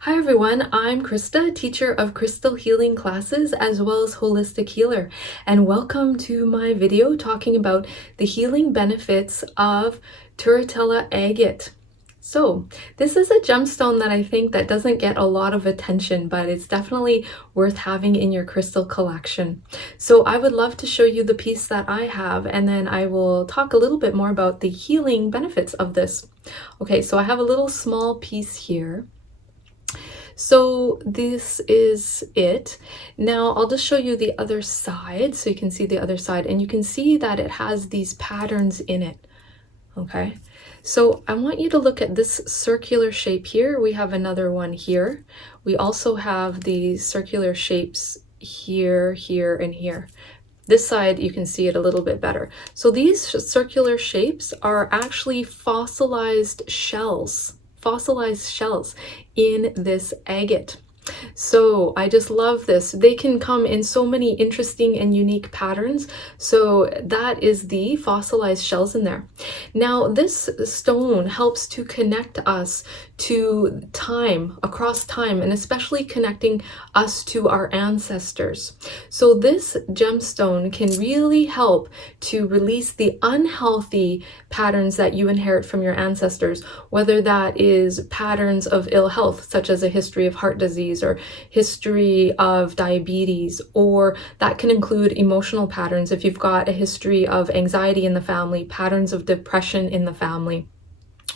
Hi everyone, I'm Krista, teacher of crystal healing classes as well as holistic healer, and welcome to my video talking about the healing benefits of Turritella Agate. So this is a gemstone that I think that doesn't get a lot of attention, but it's definitely worth having in your crystal collection. So I would love to show you the piece that I have, and then I will talk a little bit more about the healing benefits of this. Okay, so I have a little small piece here. So this is it. Now I'll just show you the other side so you can see the other side, and you can see that it has these patterns in it. Okay, so I want you to look at this circular shape here. We have another one here. We also have these circular shapes here, here, and here. This side, you can see it a little bit better. So these circular shapes are actually fossilized shells in this agate. So I just love this. They can come in so many interesting and unique patterns. So that is the fossilized shells in there. Now this stone helps to connect us to time, across time, and especially connecting us to our ancestors. So this gemstone can really help to release the unhealthy patterns that you inherit from your ancestors, whether that is patterns of ill health, such as a history of heart disease or history of diabetes, or that can include emotional patterns if you've got a history of anxiety in the family, patterns of depression in the family,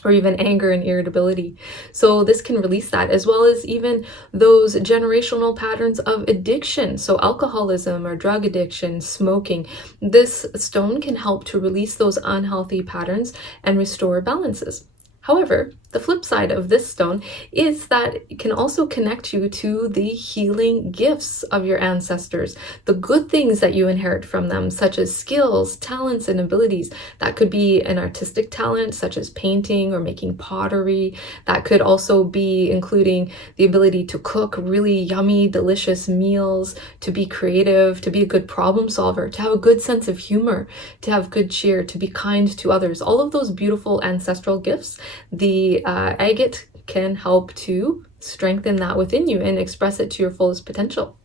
or even anger and irritability. So this can release that, as well as even those generational patterns of addiction. So alcoholism or drug addiction, smoking. This stone can help to release those unhealthy patterns and restore balances. However, the flip side of this stone is that it can also connect you to the healing gifts of your ancestors, the good things that you inherit from them, such as skills, talents, and abilities. That could be an artistic talent, such as painting or making pottery. That could also be including the ability to cook really yummy, delicious meals, to be creative, to be a good problem solver, to have a good sense of humor, to have good cheer, to be kind to others. All of those beautiful ancestral gifts, the agate can help to strengthen that within you and express it to your fullest potential.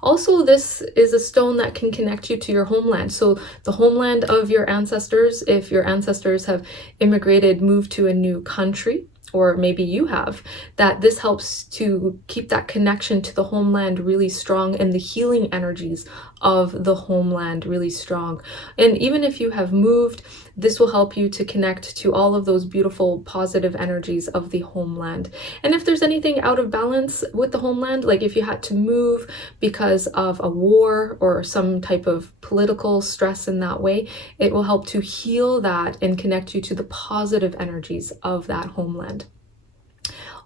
Also, this is a stone that can connect you to your homeland. So the homeland of your ancestors, if your ancestors have immigrated, moved to a new country, or maybe you have, that this helps to keep that connection to the homeland really strong and the healing energies of the homeland really strong. And even if you have moved, this will help you to connect to all of those beautiful positive energies of the homeland. And if there's anything out of balance with the homeland, like if you had to move because of a war or some type of political stress in that way, it will help to heal that and connect you to the positive energies of that homeland.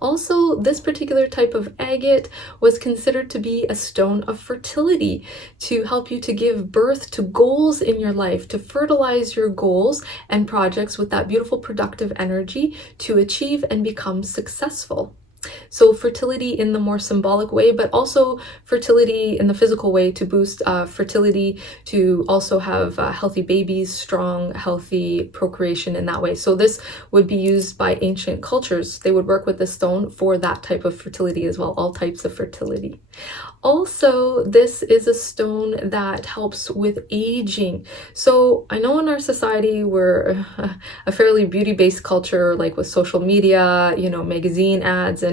Also, this particular type of agate was considered to be a stone of fertility, to help you to give birth to goals in your life, to fertilize your goals and projects with that beautiful productive energy to achieve and become successful. So fertility in the more symbolic way, but also fertility in the physical way, to boost fertility, to also have healthy babies, strong, healthy procreation in that way. So this would be used by ancient cultures. They would work with this stone for that type of fertility as well, all types of fertility. Also, this is a stone that helps with aging. So I know in our society, we're a fairly beauty-based culture, like with social media, magazine ads and,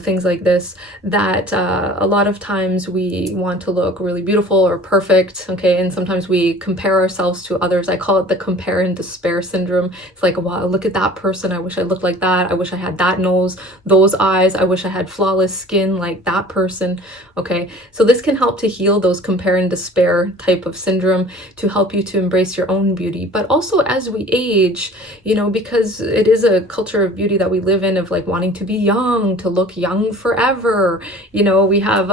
things like this, that a lot of times we want to look really beautiful or perfect, okay? And sometimes we compare ourselves to others. I call it the compare and despair syndrome. It's like, wow, look at that person. I wish I looked like that. I wish I had that nose, those eyes. I wish I had flawless skin like that person. Okay, so this can help to heal those compare and despair type of syndrome, to help you to embrace your own beauty. But also as we age, because it is a culture of beauty that we live in, of like wanting to be young, to look young forever. We have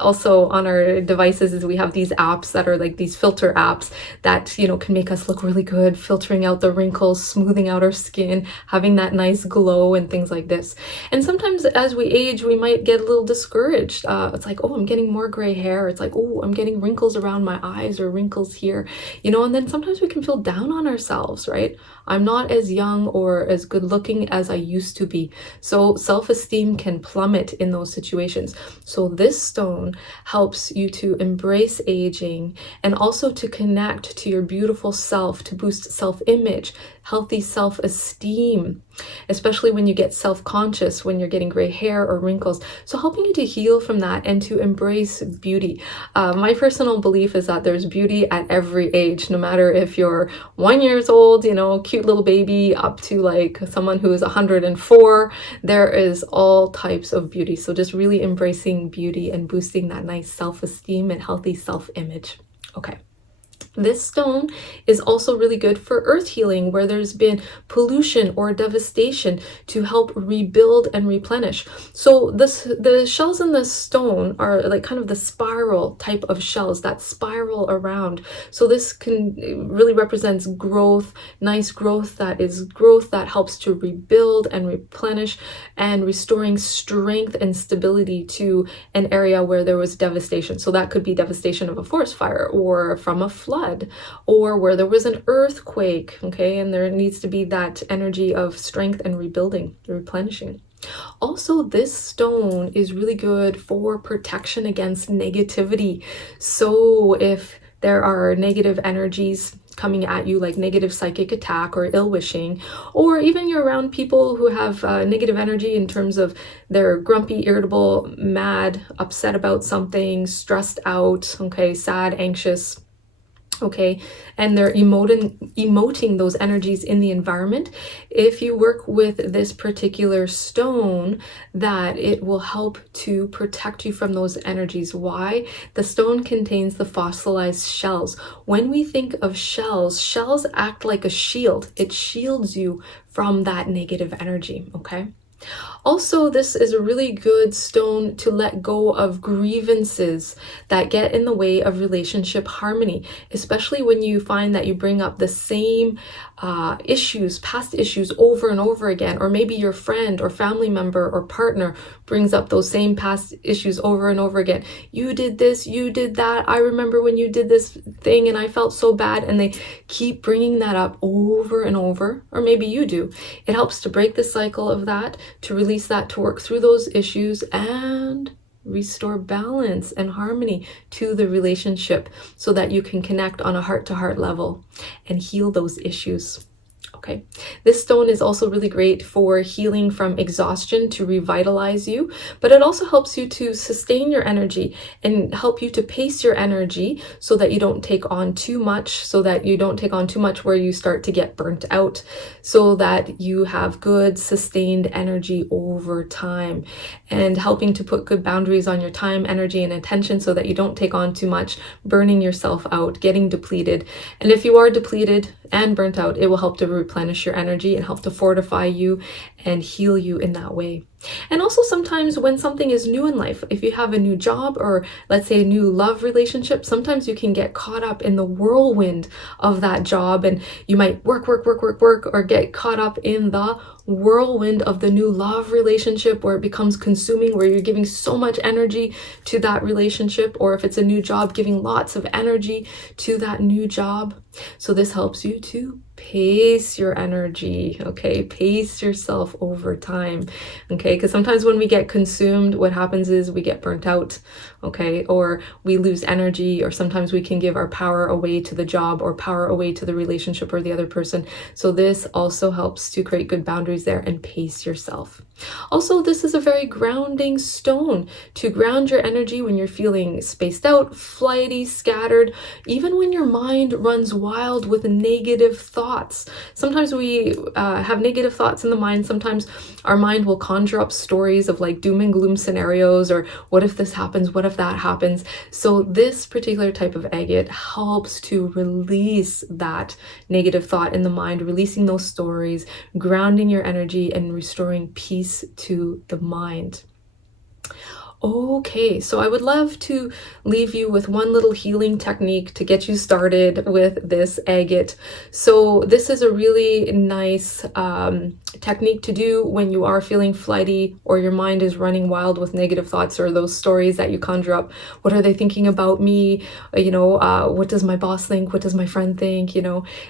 also on our devices is we have these apps that are like these filter apps that, can make us look really good, filtering out the wrinkles, smoothing out our skin, having that nice glow and things like this. And sometimes as we age, we might get a little discouraged. It's like, oh, I'm getting more gray hair. It's like, oh, I'm getting wrinkles around my eyes or wrinkles here, and then sometimes we can feel down on ourselves, right? I'm not as young or as good looking as I used to be. So self-esteem can can plummet in those situations. So this stone helps you to embrace aging and also to connect to your beautiful self, to boost self-image, healthy self-esteem, especially when you get self-conscious, when you're getting gray hair or wrinkles. So helping you to heal from that and to embrace beauty. My personal belief is that there's beauty at every age, no matter if you're 1 year old, you know, cute little baby, up to like someone who is 104. There is all types of beauty. So just really embracing beauty and boosting that nice self-esteem and healthy self-image. Okay. This stone is also really good for earth healing, where there's been pollution or devastation, to help rebuild and replenish. So the shells in this stone are like kind of the spiral type of shells that spiral around. So this really represents growth, nice growth that is growth that helps to rebuild and replenish and restoring strength and stability to an area where there was devastation. So that could be devastation of a forest fire or from a flood, or where there was an earthquake, okay, and there needs to be that energy of strength and rebuilding, replenishing. Also, this stone is really good for protection against negativity. So if there are negative energies coming at you, like negative psychic attack or ill wishing, or even you're around people who have negative energy in terms of they're grumpy, irritable, mad, upset about something, stressed out, okay, sad, anxious, okay, and they're emoting those energies in the environment. If you work with this particular stone, that it will help to protect you from those energies. Why? The stone contains the fossilized shells. When we think of shells, shells act like a shield. It shields you from that negative energy, okay? Also, this is a really good stone to let go of grievances that get in the way of relationship harmony, especially when you find that you bring up the same issues, past issues over and over again, or maybe your friend or family member or partner brings up those same past issues over and over again. You did this, you did that, I remember when you did this thing and I felt so bad, and they keep bringing that up over and over, or maybe you do. It helps to break the cycle of that, to release that, to work through those issues and restore balance and harmony to the relationship so that you can connect on a heart-to-heart level and heal those issues. Okay, this stone is also really great for healing from exhaustion, to revitalize you, but it also helps you to sustain your energy and help you to pace your energy so that you don't take on too much, where you start to get burnt out, so that you have good sustained energy over time, and helping to put good boundaries on your time, energy, and attention so that you don't take on too much, burning yourself out, getting depleted. And if you are depleted and burnt out, it will help to replenish your energy and help to fortify you and heal you in that way. And also sometimes when something is new in life, if you have a new job or let's say a new love relationship, sometimes you can get caught up in the whirlwind of that job, and you might work, or get caught up in the whirlwind of the new love relationship where it becomes consuming, where you're giving so much energy to that relationship, or if it's a new job, giving lots of energy to that new job. So this helps you to pace your energy, okay? Pace yourself over time, okay? Because sometimes when we get consumed, what happens is we get burnt out, okay? Or we lose energy, or sometimes we can give our power away to the job or power away to the relationship or the other person. So this also helps to create good boundaries there and pace yourself. Also, this is a very grounding stone to ground your energy when you're feeling spaced out, flighty, scattered, even when your mind runs wild with negative thoughts. Sometimes we have negative thoughts in the mind. Sometimes our mind will conjure up stories of like doom and gloom scenarios, or what if this happens, what if that happens. So this particular type of agate helps to release that negative thought in the mind, releasing those stories, grounding your energy, and restoring peace to the mind. Okay, so I would love to leave you with one little healing technique to get you started with this agate. So this is a really nice technique to do when you are feeling flighty, or your mind is running wild with negative thoughts, or those stories that you conjure up. What are they thinking about me? What does my boss think? What does my friend think?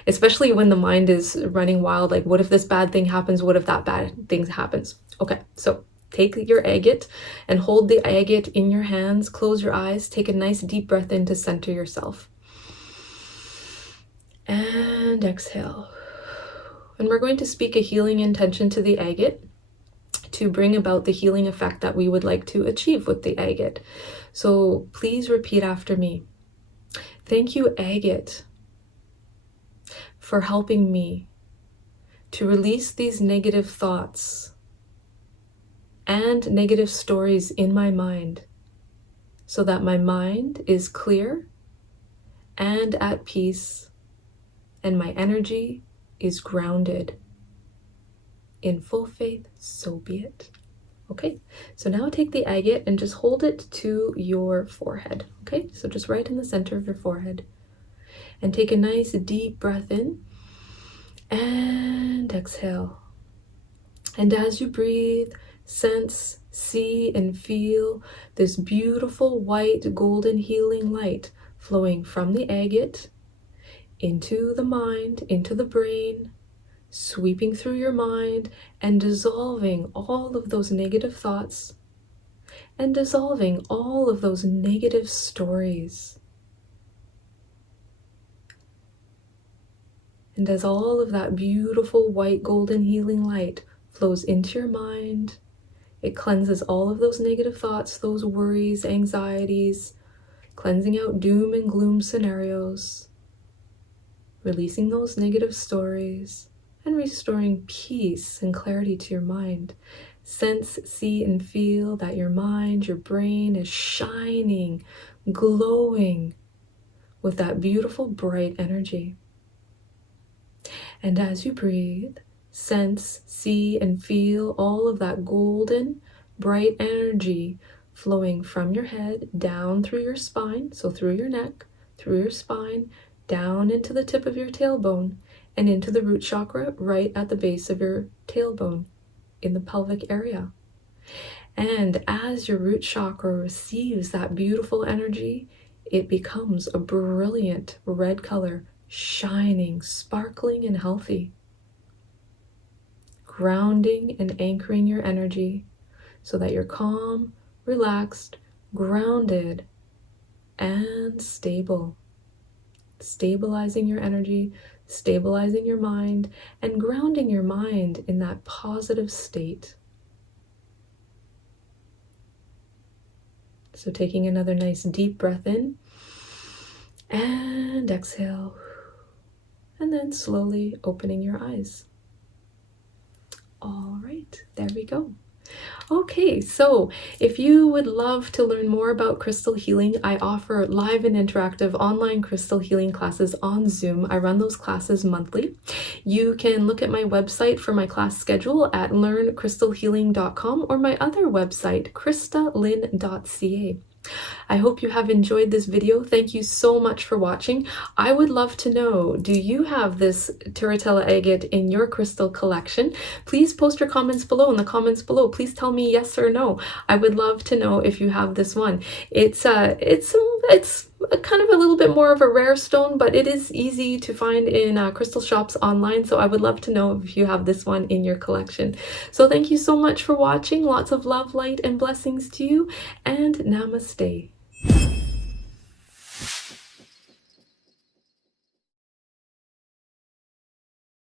Especially when the mind is running wild, like what if this bad thing happens? What if that bad thing happens? Okay, so take your agate and hold the agate in your hands. Close your eyes. Take a nice deep breath in to center yourself. And exhale. And we're going to speak a healing intention to the agate to bring about the healing effect that we would like to achieve with the agate. So please repeat after me. Thank you, agate, for helping me to release these negative thoughts and negative stories in my mind so that my mind is clear and at peace and my energy is grounded. In full faith, so be it. Okay, so now take the agate and just hold it to your forehead. Okay, so just right in the center of your forehead. And take a nice deep breath in and exhale. And as you breathe, sense, see, and feel this beautiful white golden healing light flowing from the agate into the mind, into the brain, sweeping through your mind and dissolving all of those negative thoughts and dissolving all of those negative stories. And as all of that beautiful white golden healing light flows into your mind, it cleanses all of those negative thoughts, those worries, anxieties, cleansing out doom and gloom scenarios, releasing those negative stories, and restoring peace and clarity to your mind. Sense, see, and feel that your mind, your brain is shining, glowing with that beautiful, bright energy. And as you breathe, sense, see, and feel all of that golden, bright energy flowing from your head down through your spine, so through your neck, through your spine, down into the tip of your tailbone, and into the root chakra right at the base of your tailbone in the pelvic area. And as your root chakra receives that beautiful energy, it becomes a brilliant red color, shining, sparkling, and healthy, grounding and anchoring your energy so that you're calm, relaxed, grounded, and stable. Stabilizing your energy, stabilizing your mind, and grounding your mind in that positive state. So taking another nice deep breath in and exhale, and then slowly opening your eyes. All right, there we go. Okay, so if you would love to learn more about crystal healing, I offer live and interactive online crystal healing classes on Zoom. I run those classes monthly. You can look at my website for my class schedule at learncrystalhealing.com or my other website, christalyn.ca. I hope you have enjoyed this video. Thank you so much for watching. I would love to know, do you have this Turritella agate in your crystal collection? Please post your comments below in the comments below. Please tell me yes or no. I would love to know if you have this one. It's kind of a little bit more of a rare stone, but it is easy to find in crystal shops online. So I would love to know if you have this one in your collection. So thank you so much for watching. Lots of love, light, and blessings to you, and namaste.